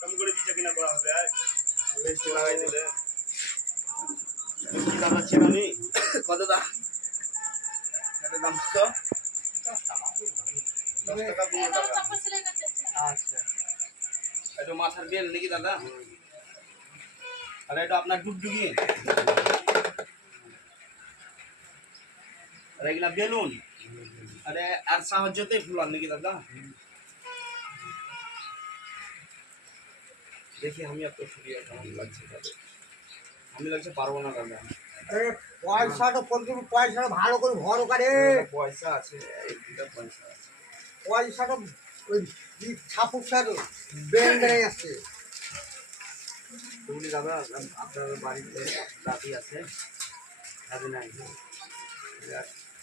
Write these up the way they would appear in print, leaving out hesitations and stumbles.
কম করে দিচ্ছে কিনা করা হবে আর বেশি লাগাই দিলে কি দাম আছে আমি কত দাম এর দাম কত 10 টাকা 15 টাকা আচ্ছা এটা মাথার বেল নাকি দাদা আর এটা আপনার ডুগডুগি আর এগুলা বেলুন আরে আর সাহায্যতে ফুলান নাকি দাদা দেখি আমি আপনার ছবি কেমন লাগছে দাদা আমি লাগছে পারবো না দাদা পয়সাটা প্রথমে পয়সাটা ভালো করে ভর করে পয়সা আছে এই দুটা পয়সা আছে পয়সাটা ওই ছাপুকটার বেন্ডে আছে তুমি দাদা আপনার বাড়িতে দাদি আছে দাদি নাই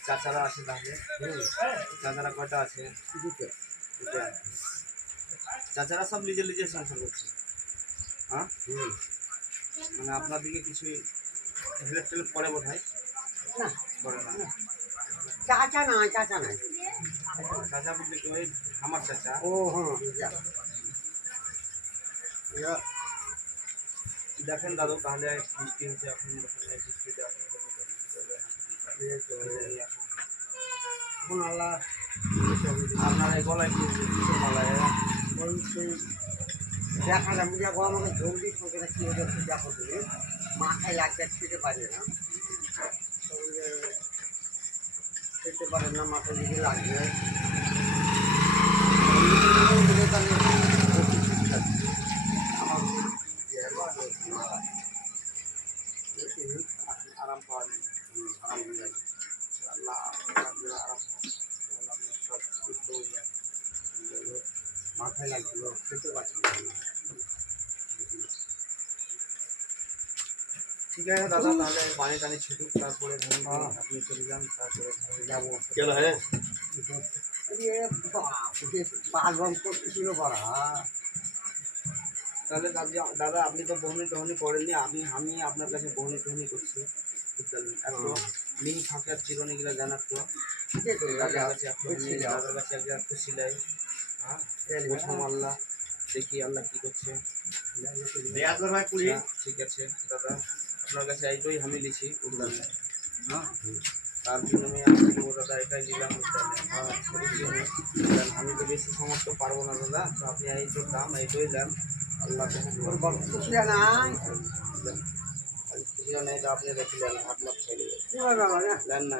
চাচারা আছে তাহলে চাচারা কয়টা আছে দুটো চাচারা সব নিজে নিজে সংসার করছে হ্যাঁ মানে আপনার দিকে কিছু হেল্প টেল্প করে বোধ হয় না করে না চাচা নাই চাচা বলতে কি ওই আমার চাচা ও হ্যাঁ দেখেন দাদু তাহলে বৃষ্টি হচ্ছে এখন বৃষ্টিতে এখন আল্লাহ আপনার এই গলায় কি মালায় ওই সেই দেখা যায় মুখে আমাকে জলদি সঙ্গে কী হতে দেখো তুমি মাথায় লাগছে খেতে পারে না খেতে পারে না মাথায় যদি লাগবে আরাম পাওয়া আরাম হয়ে যাবে আল্লাহ আরাম সব সুস্থ হয়ে যায় মাথায় লাগছিল খেতে পারছি ঠিক আছে দাদা তাহলে পানি টানি ছুটুক তারপরে আপনি চলে যান তারপরে যাবো চলো হ্যাঁ পালবাম করতেছিল পারা তাহলে দাদা আপনি তো বহনি টহনি করেননি আমি আপনার কাছে বহনি টহনি করছি বুঝলেন এত লিঙ্ক ফাঁকে চিরনিগুলো জানার তো দাদার কাছে একটু সিলাই হ্যাঁ প্রথম আল্লাহ দেখি আল্লাহ কী করছে ঠিক আছে দাদা আপনার কাছে এইটাই আমি লিখি বুঝলেন হ্যাঁ তার বিনিময়ে আমি দেবো দাদা এটাই দিলাম বুঝলেন আমি তো বেশি সমর্থ পারবো না দাদা তো আপনি এই তো দাম এইটাই দেন আল্লাহ খুশিটা নেই তো আপনি রেখেলেন আপনার ছেলে দেন না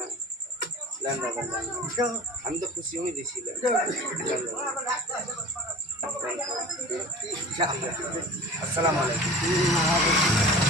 দেন দাদা দেন আমি তো খুশি হয়ে দিয়েছিলাম আসসালামু আলাইকুম